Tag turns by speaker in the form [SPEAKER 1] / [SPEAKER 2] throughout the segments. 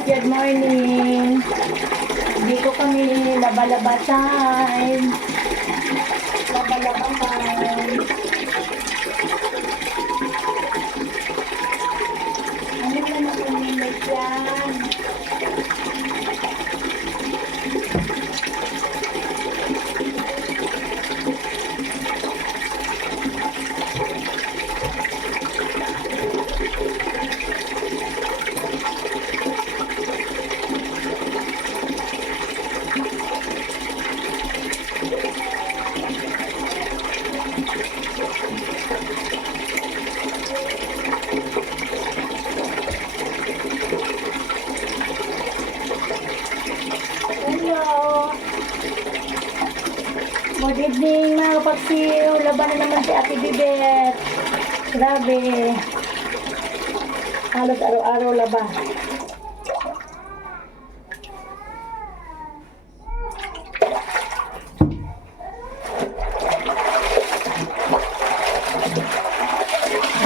[SPEAKER 1] Good morning. Dito kami, laba-laba time. Laba-laba time. Ano na nakulimit yan? Hello. Good evening mga kapagsiw. Laban na naman si Ate Bibet. Grabe. Halos araw-araw laban.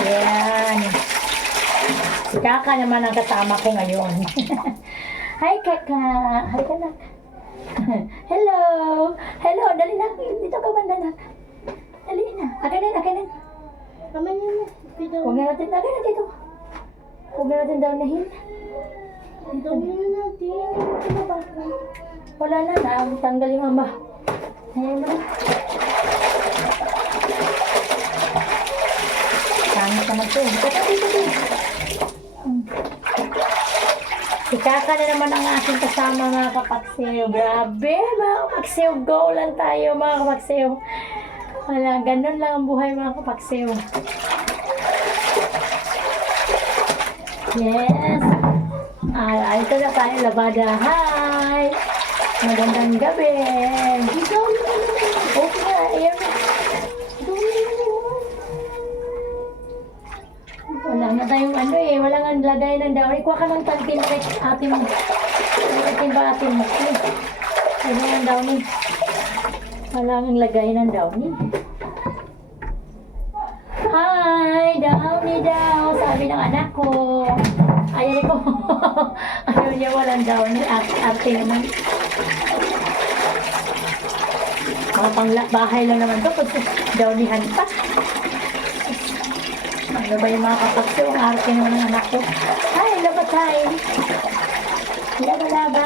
[SPEAKER 1] Ayan. Si Kaka naman ang kasama ko ngayon. Hi, Kaka. Halika na. Hello. Hello. Dali na. Dito ka banda na. Dali na. Akanin, akanin.
[SPEAKER 2] Naman yun.
[SPEAKER 1] Huwag na natin. Na dito. Huwag na natin downahin.
[SPEAKER 2] Ito na natin. Ito ba?
[SPEAKER 1] Wala na na. Tanggal yung ama. Ayan mo na. Tangis naman ito. Dito, dito, dito. Si Kaka na naman ang aking kasama mga kapaksiw. Grabe mga kapaksiw. Go lang tayo mga kapaksiw. Wala, ganun lang ang buhay mga kapaksiw. Yes. Ah, ito na tayo, labada. Hi! Magandang gabi.
[SPEAKER 2] Ito na naman.
[SPEAKER 1] Okay na, ayan na. Wala na tayong ano eh, wala nga lagay ng downy. Kuha ka ng tantin kay ate mo. Tantin ba ate mo? Ay, Wala ng downy. Wala nga lagay ng downy. Hi! Downy daw! Sabi ng anak ko. Ayaw ko. Ayaw niya walang downy. Ate, ate naman. Mga pangla bahay lang naman to. Pag downihan pa. Ano ba yung mga kapakso? Ang arte naman ng anak ko. Hi, laba time. Laba, laba.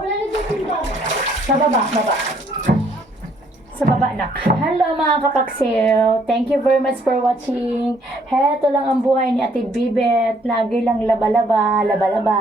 [SPEAKER 2] Wala na dito yung bag.
[SPEAKER 1] Sa baba, baba. Sa baba na. Hello mga kapaksil. Thank you very much for watching. Heto lang ang buhay ni Ate Bibet. Lagi lang laba-laba, laba-laba.